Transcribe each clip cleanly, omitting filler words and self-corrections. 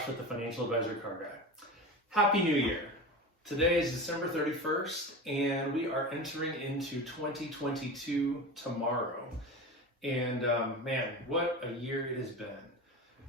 Josh with the Financial Advisor Car Guy. Happy New Year! Today is December 31st and we are entering into 2022 tomorrow. And man, what a year it has been.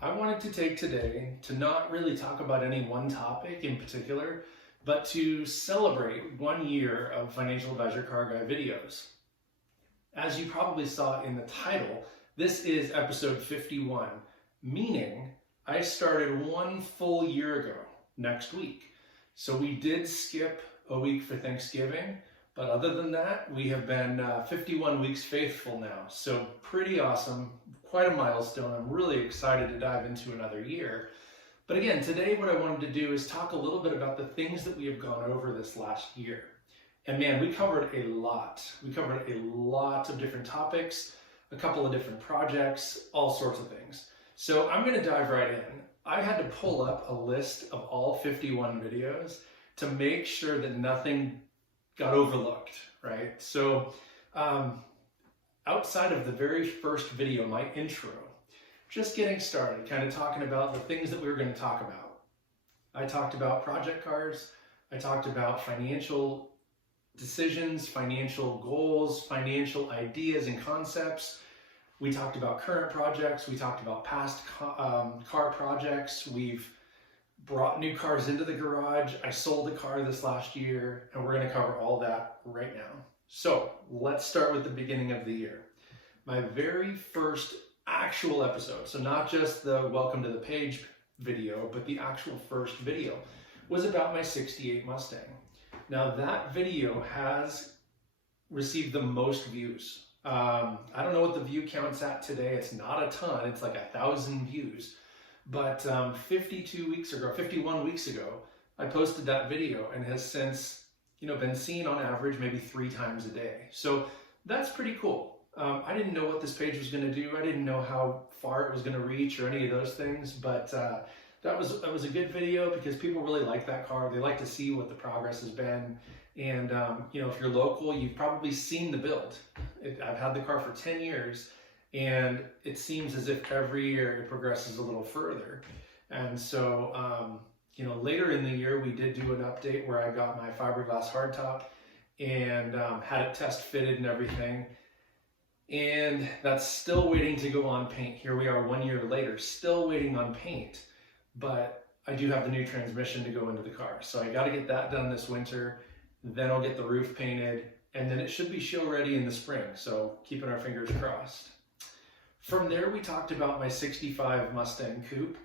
I wanted to take today to not really talk about any one topic in particular, but to celebrate 1 year of Financial Advisor Car Guy videos. As you probably saw in the title, this is episode 51, meaning I started 1 full year ago next week. So we did skip a week for Thanksgiving, but other than that, we have been 51 weeks faithful now. So pretty awesome, quite a milestone. I'm really excited to dive into another year. But again, today what I wanted to do is talk a little bit about the things that we have gone over this last year. And man, we covered a lot. We covered a lot of different topics, a couple of different projects, all sorts of things. So I'm going to dive right in. I had to pull up a list of all 51 videos to make sure that nothing got overlooked, right? So outside of the very first video, my intro, just getting started, kind of talking about the things that we were going to talk about. I talked about project cars. I talked about financial decisions, financial goals, financial ideas and concepts. We talked about current projects. We talked about past car projects. We've brought new cars into the garage. I sold a car this last year, and we're going to cover all that right now. So let's start with the beginning of the year. My very first actual episode, so not just the welcome to the page video, but the actual first video, was about my 68 Mustang. Now that video has received the most views. I don't know what the view count's at today. It's not a ton. It's like 1,000 views. But 51 weeks ago, I posted that video and has since, been seen on average maybe 3 times a day. So that's pretty cool. I didn't know what this page was going to do. I didn't know how far it was going to reach or any of those things. But that was a good video because people really like that car. They like to see what the progress has been. And, if you're local, you've probably seen the build. I've had the car for 10 years, and it seems as if every year it progresses a little further. And so, later in the year, we did do an update where I got my fiberglass hardtop and had it test fitted and everything. And that's still waiting to go on paint. Here we are 1 year later, still waiting on paint. But I do have the new transmission to go into the car. So I got to get that done this winter. Then I'll get the roof painted, and then it should be show ready in the spring. So keeping our fingers crossed. From there, we talked about my 65 Mustang Coupe.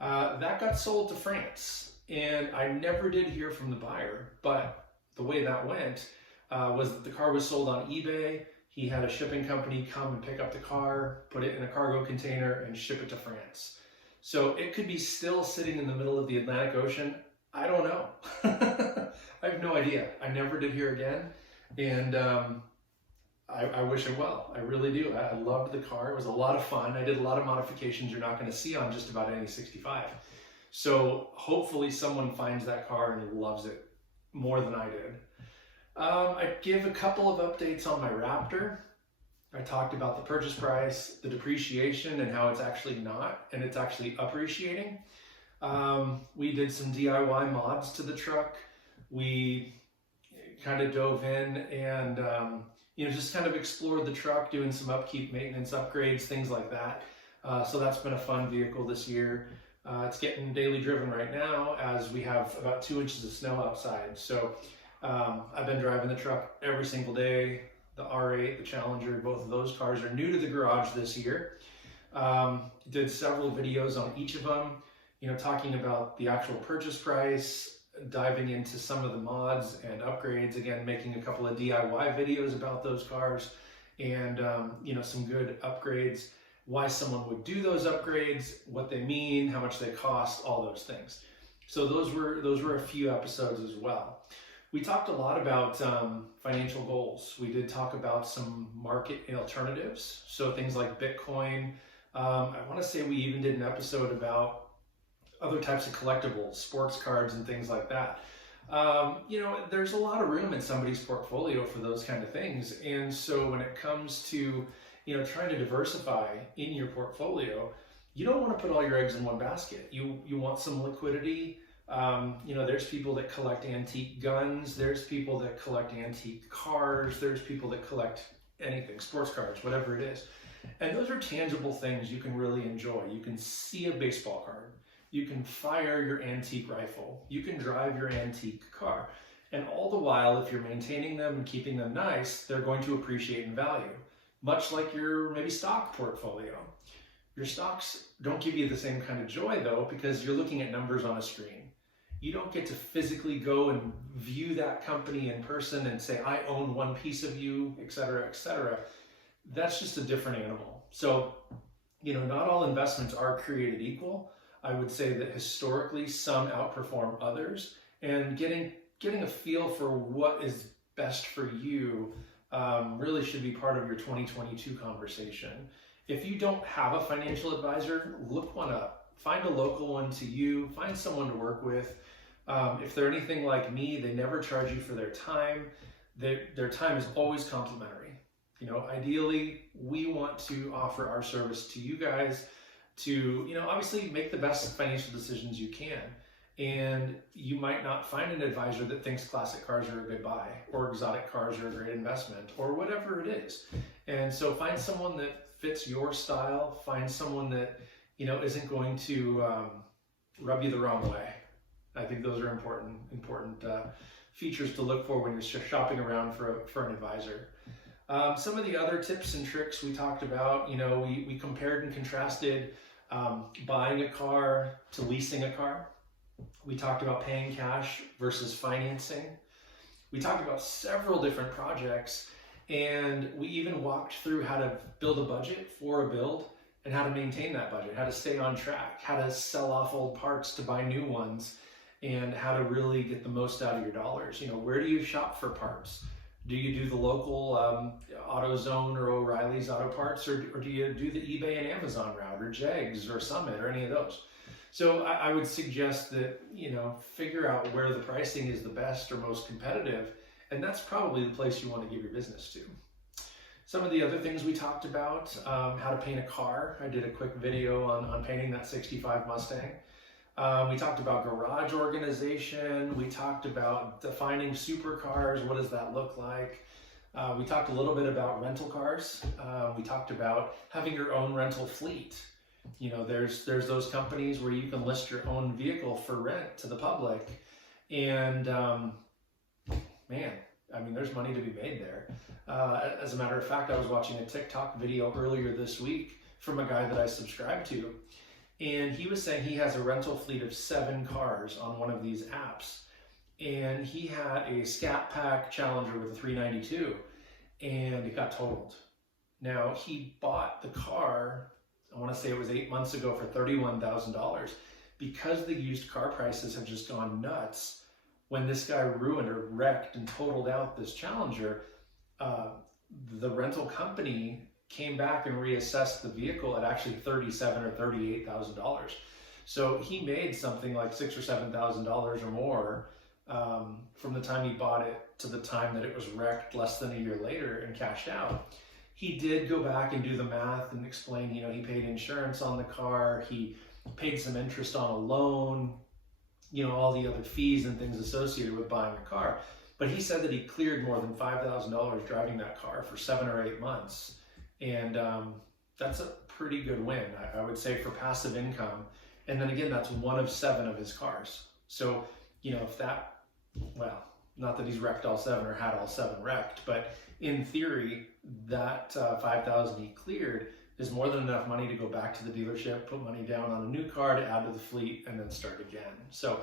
That got sold to France, and I never did hear from the buyer, but the way that went was that the car was sold on eBay. He had a shipping company come and pick up the car, put it in a cargo container, and ship it to France. So it could be still sitting in the middle of the Atlantic Ocean. I don't know. I have no idea. I never did hear again. And I wish it well. I really do. I loved the car. It was a lot of fun. I did a lot of modifications you're not going to see on just about any 65. So hopefully someone finds that car and loves it more than I did. I give a couple of updates on my Raptor. I talked about the purchase price, the depreciation, and how it's actually not, and it's actually appreciating. We did some DIY mods to the truck. We kind of dove in and, just kind of explored the truck, doing some upkeep, maintenance, upgrades, things like that. So that's been a fun vehicle this year. It's getting daily driven right now as we have about 2 inches of snow outside. So I've been driving the truck every single day. The R8, the Challenger, both of those cars are new to the garage this year. Did several videos on each of them, talking about the actual purchase price, diving into some of the mods and upgrades, again, making a couple of DIY videos about those cars and, some good upgrades, why someone would do those upgrades, what they mean, how much they cost, all those things. So those were a few episodes as well. We talked a lot about financial goals. We did talk about some market alternatives, so things like Bitcoin. I want to say we even did an episode about other types of collectibles, sports cards and things like that. There's a lot of room in somebody's portfolio for those kind of things. And so when it comes to, trying to diversify in your portfolio, You don't want to put all your eggs in one basket. You want some liquidity. There's people that collect antique guns. There's people that collect antique cars. There's people that collect anything, sports cars, whatever it is. And those are tangible things you can really enjoy. You can see a baseball card. You can fire your antique rifle. You can drive your antique car. And all the while, if you're maintaining them and keeping them nice, they're going to appreciate in value. Much like your maybe stock portfolio. Your stocks don't give you the same kind of joy though, because you're looking at numbers on a screen. You don't get to physically go and view that company in person and say, I own one piece of you, et cetera, et cetera. That's just a different animal. So, not all investments are created equal. I would say that historically some outperform others, and getting a feel for what is best for you really should be part of your 2022 conversation. If you don't have a financial advisor, look one up. Find a local one to you. Find someone to work with. If they're anything like me, they never charge you for their time. Their time is always complimentary. Ideally, we want to offer our service to you guys to, obviously make the best financial decisions you can. And you might not find an advisor that thinks classic cars are a good buy, or exotic cars are a great investment, or whatever it is. And so find someone that fits your style. Find someone that, isn't going to rub you the wrong way. I think those are important features to look for when you're shopping around for an advisor. Some of the other tips and tricks we talked about, we compared and contrasted buying a car to leasing a car. We talked about paying cash versus financing. We talked about several different projects, and we even walked through how to build a budget for a build and how to maintain that budget, how to stay on track, how to sell off old parts to buy new ones, and how to really get the most out of your dollars. Where do you shop for parts? Do you do the local AutoZone or O'Reilly's Auto Parts, or do you do the eBay and Amazon route, or Jegs or Summit or any of those? So I would suggest that, figure out where the pricing is the best or most competitive, and that's probably the place you want to give your business to. Some of the other things we talked about, how to paint a car. I did a quick video on painting that 65 Mustang. We talked about garage organization. We talked about defining supercars. What does that look like? We talked a little bit about rental cars. We talked about having your own rental fleet. There's those companies where you can list your own vehicle for rent to the public. And there's money to be made there. As a matter of fact, I was watching a TikTok video earlier this week from a guy that I subscribe to. And he was saying he has a rental fleet of 7 cars on one of these apps. And he had a Scat Pack Challenger with a 392, and it got totaled. Now, he bought the car, I want to say it was 8 months ago, for $31,000. Because the used car prices have just gone nuts, when this guy ruined or wrecked and totaled out this Challenger, the rental company came back and reassessed the vehicle at actually $37,000 or $38,000. So he made something like $6,000 or $7,000 or more from the time he bought it to the time that it was wrecked less than a year later and cashed out. He did go back and do the math and explain, he paid insurance on the car, he paid some interest on a loan, all the other fees and things associated with buying a car. But he said that he cleared more than $5,000 driving that car for 7 or 8 months. And that's a pretty good win, I would say, for passive income. And then again, that's one of 7 of his cars. So, if that, not that he's wrecked all 7 or had all 7 wrecked, but in theory, that $5,000 he cleared is more than enough money to go back to the dealership, put money down on a new car to add to the fleet, and then start again. So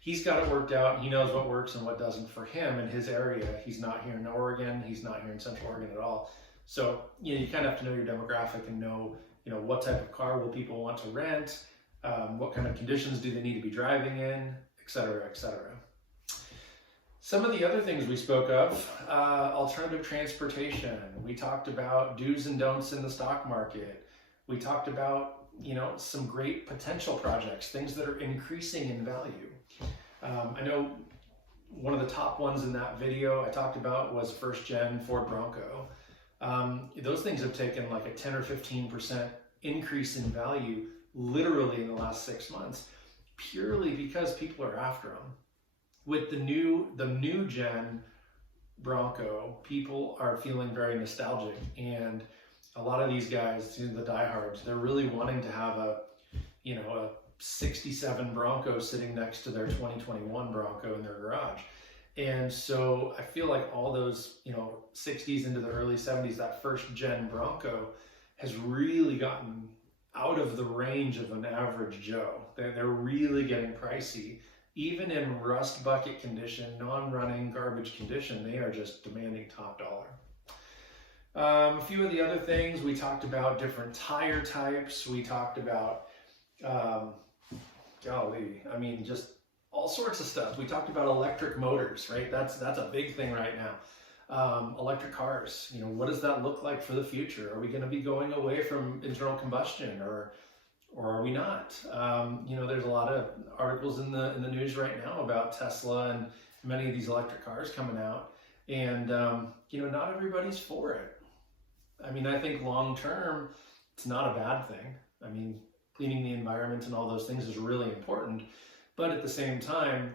he's got it worked out. He knows what works and what doesn't for him in his area. He's not here in Oregon. He's not here in Central Oregon at all. So, you kind of have to know your demographic and know, what type of car will people want to rent, what kind of conditions do they need to be driving in, et cetera, et cetera. Some of the other things we spoke of, alternative transportation. We talked about do's and don'ts in the stock market. We talked about, some great potential projects, things that are increasing in value. I know one of the top ones in that video I talked about was first gen Ford Bronco. Those things have taken like a 10 or 15% increase in value literally in the last 6 months, purely because people are after them. With the new gen Bronco, people are feeling very nostalgic, and a lot of these guys, the diehards, they're really wanting to have a 67 Bronco sitting next to their 2021 Bronco in their garage. And so I feel like all those, 60s into the early 70s, that first gen Bronco has really gotten out of the range of an average Joe. They're really getting pricey. Even in rust bucket condition, non-running garbage condition, they are just demanding top dollar. A few of the other things, we talked about different tire types. We talked about, just all sorts of stuff. We talked about electric motors, right? That's a big thing right now. Electric cars, what does that look like for the future? Are we going to be going away from internal combustion, or are we not? There's a lot of articles in the news right now about Tesla and many of these electric cars coming out, and not everybody's for it. I think long term, it's not a bad thing. Cleaning the environment and all those things is really important, but at the same time,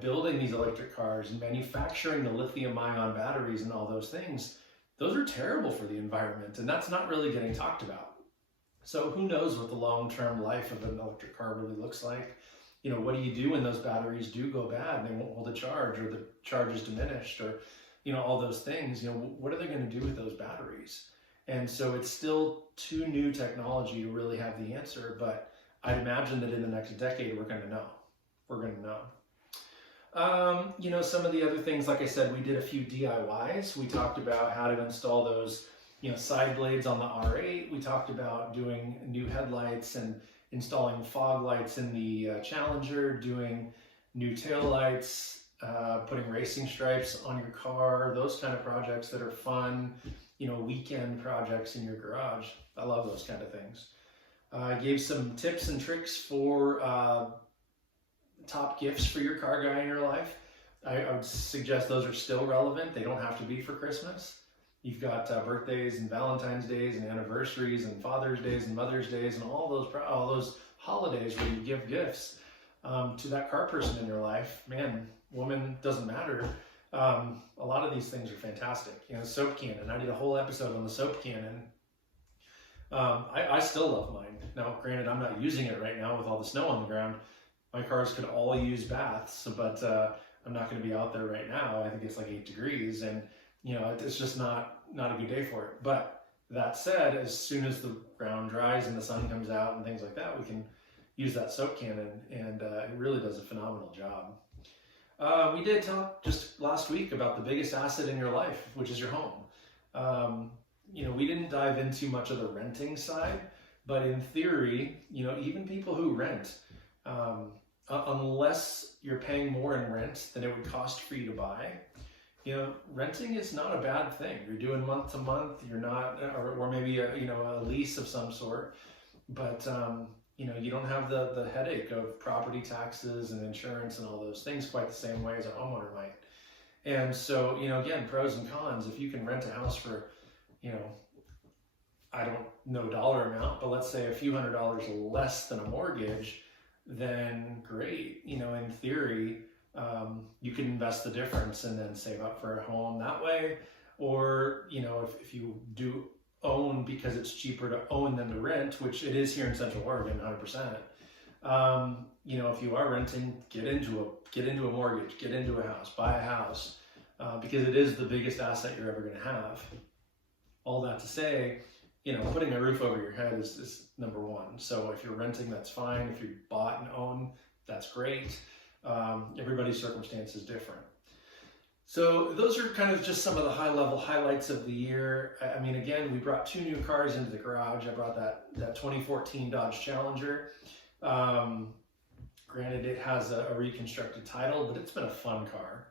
building these electric cars and manufacturing the lithium-ion batteries and all those things, those are terrible for the environment, and that's not really getting talked about. So who knows what the long-term life of an electric car really looks like? What do you do when those batteries do go bad and they won't hold a charge, or the charge is diminished, or, all those things? What are they going to do with those batteries? And so it's still too new technology to really have the answer, but I'd imagine that in the next decade, we're going to know. Some of the other things, like I said, we did a few DIYs. We talked about how to install those side blades on the R8. We talked about doing new headlights and installing fog lights in the Challenger, doing new tail lights, putting racing stripes on your car, those kind of projects that are fun, weekend projects in your garage. I love those kind of things. I gave some tips and tricks for top gifts for your car guy in your life. I would suggest those are still relevant. They don't have to be for Christmas. You've got birthdays and Valentine's Days and anniversaries and Father's Days and Mother's Days and all those holidays where you give gifts to that car person in your life. Man, woman, doesn't matter. A lot of these things are fantastic. Soap cannon. I did a whole episode on the soap cannon. I still love mine. Now, granted, I'm not using it right now with all the snow on the ground. My cars could all use baths, but I'm not going to be out there right now. I think it's like 8 degrees, and it's just not a good day for it. But that said, as soon as the ground dries and the sun comes out and things like that, we can use that soap cannon, and it really does a phenomenal job. We did talk just last week about the biggest asset in your life, which is your home. We didn't dive into much of the renting side, but in theory, even people who rent, unless you're paying more in rent than it would cost for you to buy, renting is not a bad thing. You're doing month to month. You're not, or maybe a lease of some sort, but you don't have the headache of property taxes and insurance and all those things quite the same way as a homeowner might. And so, again, pros and cons. If you can rent a house for, I don't know dollar amount, but let's say a few $100s less than a mortgage, then great. In theory, you can invest the difference and then save up for a home that way. Or, if you do own because it's cheaper to own than to rent, which it is here in Central Oregon, 100%. If you are renting, get into a mortgage, get into a house, buy a house, because it is the biggest asset you're ever going to have. All that to say, putting a roof over your head is number one. So if you're renting, that's fine. If you bought and own, that's great. Everybody's circumstance is different. So those are kind of just some of the high-level highlights of the year. Again, we brought 2 new cars into the garage. I brought that 2014 Dodge Challenger. Granted, it has a reconstructed title, but it's been a fun car.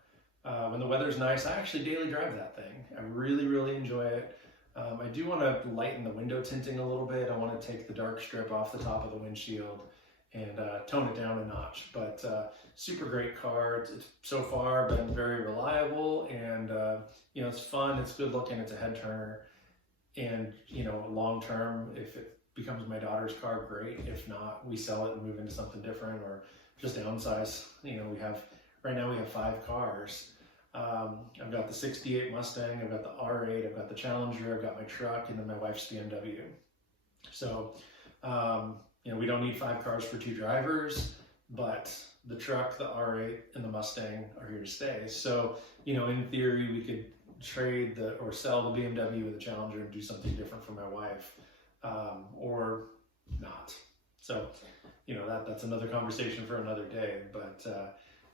When the weather's nice, I actually daily drive that thing. I really, really enjoy it. I do want to lighten the window tinting a little bit. I want to take the dark strip off the top of the windshield and tone it down a notch. But super great car. It's so far been very reliable, and it's fun. It's good looking. It's a head turner, and long term, if it becomes my daughter's car, great. If not, we sell it and move into something different or just downsize. You know, right now we have 5 cars. I've got the 68 Mustang, I've got the R8, I've got the Challenger, I've got my truck, and then my wife's BMW. So, you know, we don't need 5 cars for 2 drivers, but the truck, the R8, and the Mustang are here to stay. So, you know, in theory, we could trade or sell the BMW with the Challenger and do something different for my wife, or not. So, you know, that's another conversation for another day. But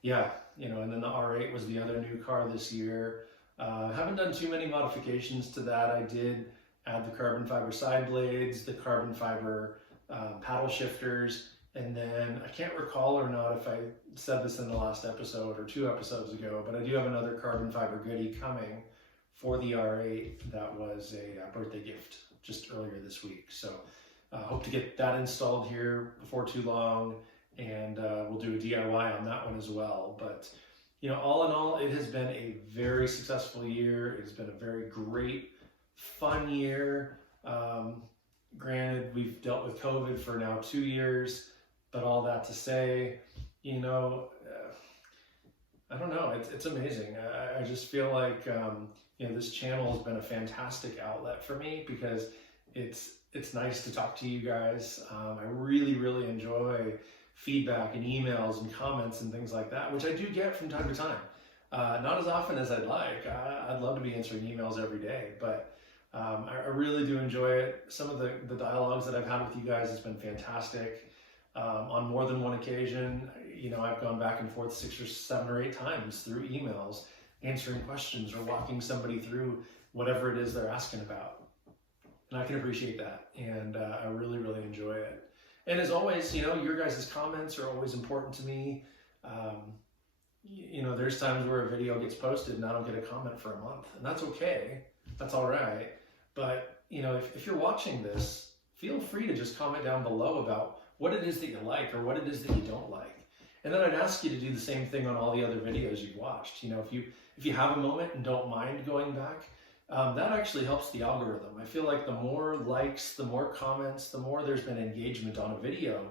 yeah, you know, and then the R8 was the other new car this year. Haven't done too many modifications to that. I did add the carbon fiber side blades, the carbon fiber paddle shifters, and then I can't recall or not if I said this in the last episode or 2 episodes ago, but I do have another carbon fiber goodie coming for the R8 that was a birthday gift just earlier this week. So hope to get that installed here before too long, and we'll do a DIY on that one as well. But you know, all in all, it has been a very successful year. It's been a very great, fun year. Granted, we've dealt with COVID for now 2 years, but all that to say, you know, I don't know, it's amazing. I just feel like, you know, this channel has been a fantastic outlet for me because it's nice to talk to you guys. I really, really enjoy feedback and emails and comments and things like that, which I do get from time to time. Not as often as I'd like. I'd love to be answering emails every day, but I really do enjoy it. Some of the dialogues that I've had with you guys has been fantastic. On more than one occasion, you know, I've gone back and forth 6 or 7 or 8 times through emails, answering questions or walking somebody through whatever it is they're asking about. And I can appreciate that, and I really, really enjoy it. And as always, you know, your guys' comments are always important to me. You know, there's times where a video gets posted and I don't get a comment for a month, and that's okay. That's all right. But, you know, if you're watching this, feel free to just comment down below about what it is that you like or what it is that you don't like. And then I'd ask you to do the same thing on all the other videos you've watched. You know, if you have a moment and don't mind going back, that actually helps the algorithm. I feel like the more likes, the more comments, the more there's been engagement on a video,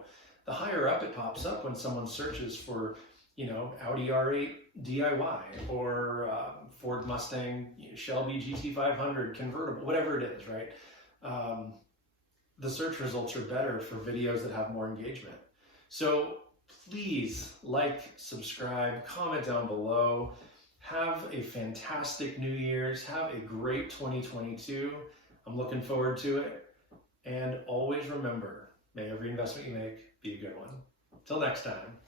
the higher up it pops up when someone searches for, you know, Audi R8 DIY or Ford Mustang Shelby GT500 convertible, whatever it is, right? The search results are better for videos that have more engagement. So please like, subscribe, comment down below. Have a fantastic New Year's. Have a great 2022. I'm looking forward to it. And always remember, may every investment you make be a good one. Till next time.